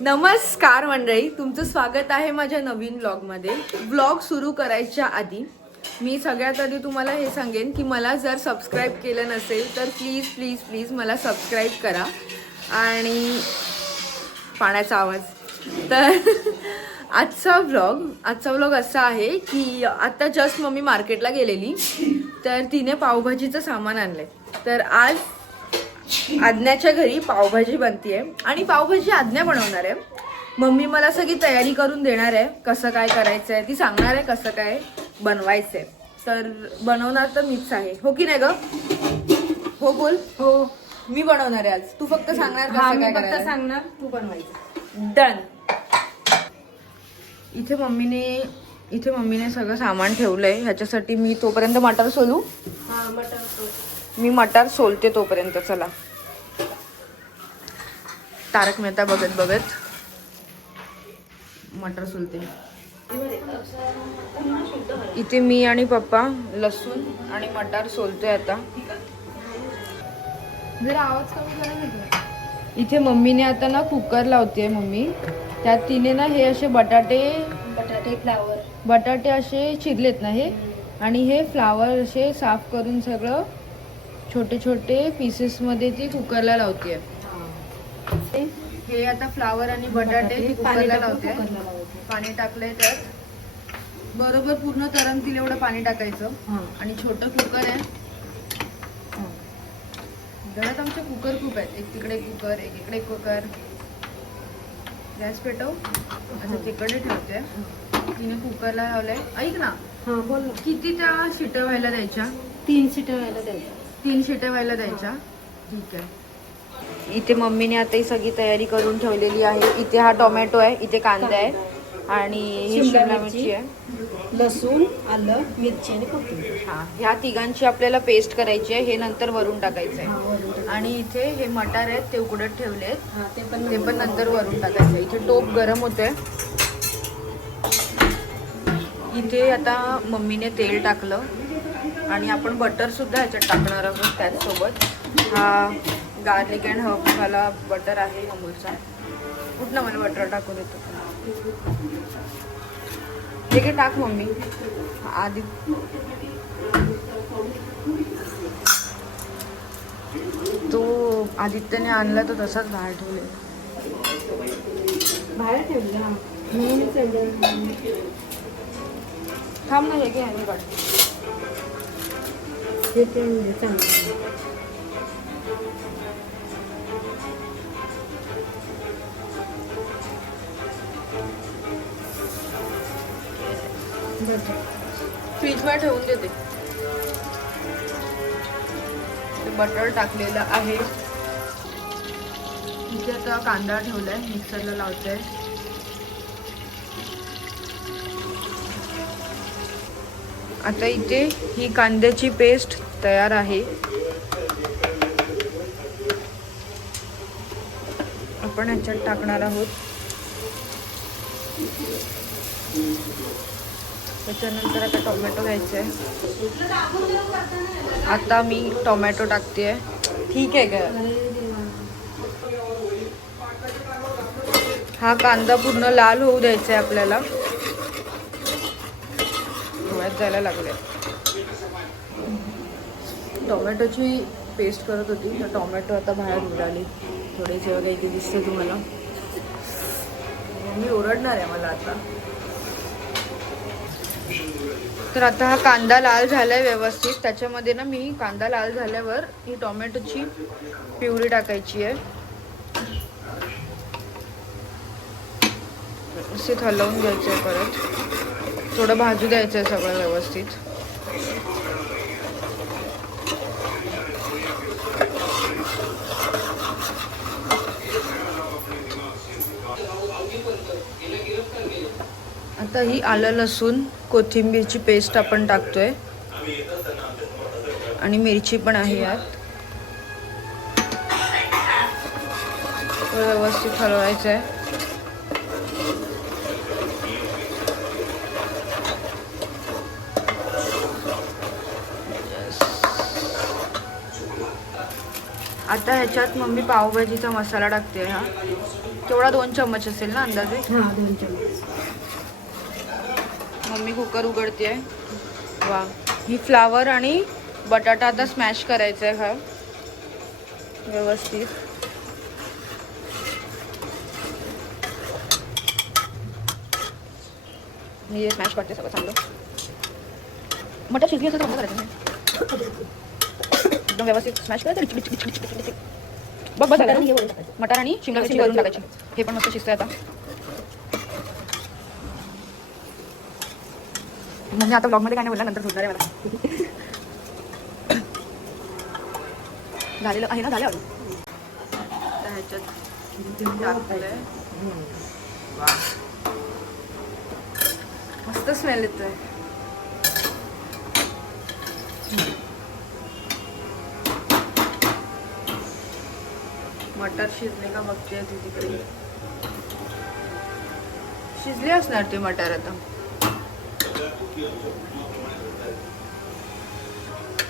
नमस्कार मंडळी, तुमचं स्वागत आहे माझ्या नवीन व्लॉगमध्ये. व्लॉग सुरू करायच्या आधी मी सगळ्यात आधी तुम्हाला हे सांगेन की मला जर सबस्क्राईब केलं नसेल तर प्लीज प्लीज प्लीज मला सबस्क्राईब करा. आणि पाण्याचा आवाज तर आजचा व्लॉग असा आहे की आता जस्ट मम्मी मार्केटला गेलेली, तर तिने पावभाजीचं सामान आणलंय. तर आज आज्ञाच्या घरी पावभाजी बनतीये आणि पावभाजी आज्ञा बनवणार आहे. मम्मी मला सगळी तयारी करून देणार आहे, कसं काय करायचं आहे ती सांगणार आहे, कसं काय बनवायचंय. तर बनवणार तर मीच आहे, हो की नाही ग? हो बोल. हो, मी बनवणार आहे आज, तू फक्त सांगणार हा, कसं मी काय फक्त करायचं. सांगणार, तू बनवायचं. डन. इथे मम्मीने सगळं सामान ठेवलंय. ह्याच्यासाठी मी तोपर्यंत मटार सोलू. हा, मटर मी मटार सोलते तोपर्यंत. चला, तारक मेहता बघत बघत मटर सोलते. इथे मी आणि पप्पा लसूण आणि मटार सोलतोय. आता जरा आवाज कमी करा. इथे मम्मीने आता ना कुकर लावते मम्मी. त्यात तिने ना हे असे बटाटे फ्लावर असे चिरलेत ना हे, आणि हे फ्लावर असे साफ करून सगळं छोटे छोटे पीसेस मध्ये ती कुकरला लावते. हे आता फ्लावर आणि बटाटे ती कुकरला लावते. पाणी टाकलंय त्यात, बरोबर पूर्ण तरंगतील एवढं पाणी टाकायचं. आणि छोटं कुकर आहे. घरात आमचे कुकर खूप आहेत, एक तिकडे कुकर, एक इकडे कुकर. गॅस पेटव. आता तिकडे ठेवते. तिने कुकरला लावलंय. ऐक ना, हा बोल. किती त्या शिट्या व्हायला द्यायच्या? 3 शिट्या व्हायला द्यायच्या. 3 शिट्या व्हायला द्यायच्या. ठीक आहे. इथे मम्मीने आता ही सगळी तयारी करून ठेवलेली आहे. इथे हा टोमॅटो आहे, इथे कांदा आहे आणि ही शिमला मिरची आहे, लसूण, आलं, मिरची आणि कोथिंबीर. हा, ह्या तिघांची आपल्याला पेस्ट करायची आहे. हे नंतर वरून टाकायचं आहे. आणि इथे हे मटार आहेत ते उकडत ठेवलेत, ते पण नंतर वरून टाकायचं. इथे टोप गरम होतोय. इथे आता मम्मीने तेल टाकलं आणि आपण बटर सुद्धा ह्याच्यात टाकणार आहोत. त्याचसोबत हा गार्लिक अँड हर्ब वाला बटर आहे अमूलचा. कुठनं मला बटर टाकू देतो. हे काय टाक मम्मी आधी. तो आदित्यने आणला तर तसाच बाहेर ठेवले. बाहेर ठेवली. हा, थांब ना, हे घे आणि काढ. हे चांगलं. फ्रीजमध्ये ठेवून देते. बटर टाकलेलं आहे. इथे आता कांदा ठेवलाय, मिक्सरला लावतोय. आता इथे ही कांद्याची पेस्ट तयार आहे. आपण ह्याच्यात टाकणार आहोत. त्याच्यानंतर आता टोमॅटो घ्यायचे आहे. आता मी टोमॅटो टाकते. ठीक आहे का? हा कांदा पूर्ण लाल होऊ द्यायचा आहे आपल्याला. डोळ्यात जायला लागले. टोमॅटोची पेस्ट करत होती तर टोमॅटो आता बाहेर उडाली. थोडेसे वगैरे इथे दिसते तुम्हाला. मी ओरडणार आहे मला आता. तर आता हा कांदा लाल झालाय व्यवस्थित. त्याच्यामध्ये ना मी कांदा लाल झाल्यावर ही टोमॅटोची प्युरी टाकायची आहे. व्यवस्थित हलवून घ्यायचं आहे. परत थोडं भाजू द्यायचं आहे सगळं व्यवस्थित. आता ही आलं लसूण कोथिंबीरची पेस्ट आपण टाकतोय आणि मिरची पण आहे यात. व्यवस्थित हलवायचं आहे. आता ह्याच्यात मम्मी पावभाजीचा मसाला टाकते. हा केवढा 2 चम्मच असेल ना अंदाजे. हां 2 चमच. मम्मी कुकर उघडते. वा, ही फ्लावर आणि बटाटा आता स्मॅश करायचा आहे हा व्यवस्थित. मी हे स्मॅश करते सगळं चांगलं. मटर शिजली असं चांगलं करायचं एकदम व्यवस्थित स्मॅश करायचं. बघ बघ झालं मटर आणि शिमला मिरची वरून टाकायची. हे पण मस्त शिजतंय आता. म्हणजे आता ब्लॉगमध्ये काय नाही बोलला, नंतर सुटणार आहे मला. झालेलं आहे ना, झालं ह्याच्यात टाकलंय. वा, मस्त स्मेल येतोय. मटर शिजले का बघते ती तिकडे. शिजले असणार ते मटर आता.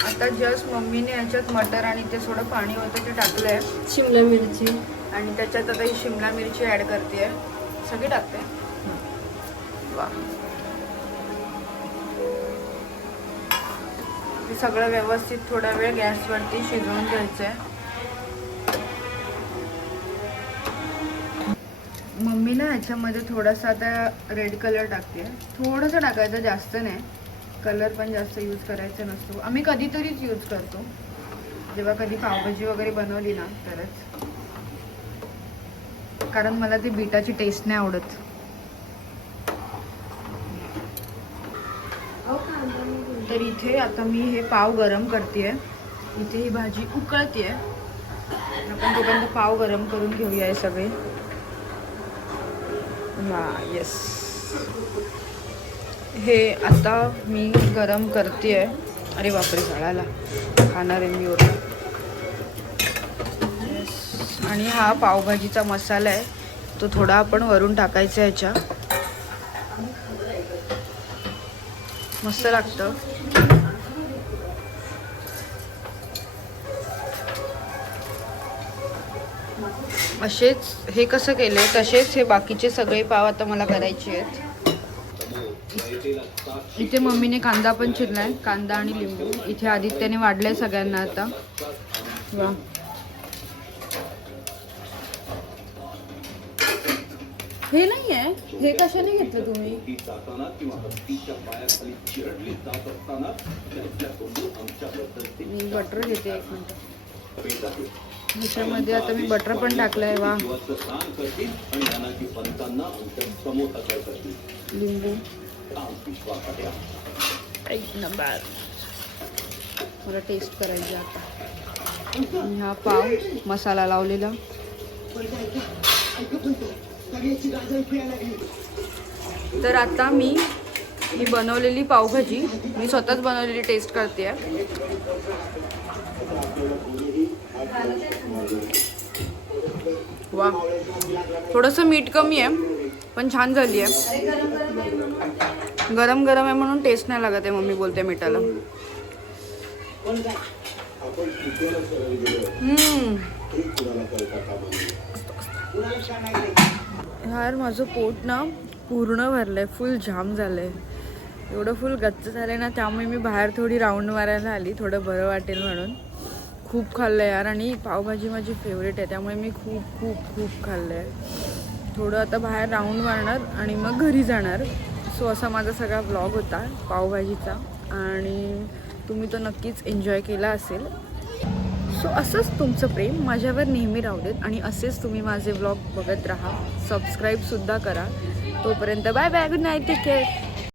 आता जस्ट मम्मीने याच्यात मटर आणि ते थोडं पाणी होतं ते टाकलंय. शिमला मिरची आणि त्याच्यात आता ही शिमला मिरची ऍड करते. सगळी टाकते. वा, हे सगळं व्यवस्थित थोडा वेळ गॅसवरती शिजवून घ्यायचंय. मम्मी ना ह्याच्यामध्ये थोडासा आता रेड कलर टाकते. थोडंसं टाकायचं, जास्त नाही. कलर पण जास्त यूज करायचा नसतो. आम्ही कधीतरीच यूज करतो, जेव्हा कधी पावभाजी वगैरे बनवली ना तरच. कारण मला ती बीटाची टेस्ट नाही आवडत. तर इथे आता मी हे पाव गरम करते. इथे ही भाजी उकळते. आपण तोपर्यंत पाव गरम करून घेऊया हे सगळे. हां येस, हे आता मी गरम करते. अरे बापरे, जळाला, खाणार आहे मी वरून. येस, आणि हा पावभाजीचा मसाला आहे तो थोडा आपण वरून टाकायचा ह्याच्या. मस्त लागतं. असेच हे कसं केलंय तसेच हे बाकीचे सगळे पाव आता मला करायचे आहेत. इथे मम्मीने कांदा पण चिरलाय, कांदा आणि लिंबू. इथे आदित्यने वाढलंय सगळ्यांना आता. वा, हे नाही आहे, हे कशाने घेतलं तुम्ही? मी बटर घेते, 1 मिनिट. ह्याच्यामध्ये आता मी बटर पण टाकलंय. वा, लिंबू 1 नंबर. मला टेस्ट करायची आता. आणि हा पाव मसाला लावलेला. तर आता मी ही बनवलेली पावभाजी मी स्वतःच बनवलेली टेस्ट करते. वा, थोडंसं मीठ कमी आहे पण छान झाली आहे. गरम गरम आहे म्हणून टेस्ट नाही लागत आहे, मम्मी बोलते मिठाला. यार माझं पोट ना पूर्ण भरलंय, फुल जाम झालंय. एवढं फुल गच्च झालंय ना, त्यामुळे मी बाहेर थोडी राऊंड मारायला आली, थोडं बरं वाटेल म्हणून. खूप खाल्लं यार, आणि पावभाजी माझी फेवरेट आहे त्यामुळे मी खूप खूप खूप खाल्लं आहे. थोडं आता बाहेर राऊंड मारणार आणि मग घरी जाणार. सो असा माझा सगळा व्लॉग होता पावभाजीचा, आणि तुम्ही तो नक्कीच एन्जॉय केला असेल. सो असंच तुमचं प्रेम माझ्यावर नेहमी राहू देत, आणि असेच तुम्ही माझे व्लॉग बघत राहा. सबस्क्राईबसुद्धा करा. तोपर्यंत bye bye, good night, take care.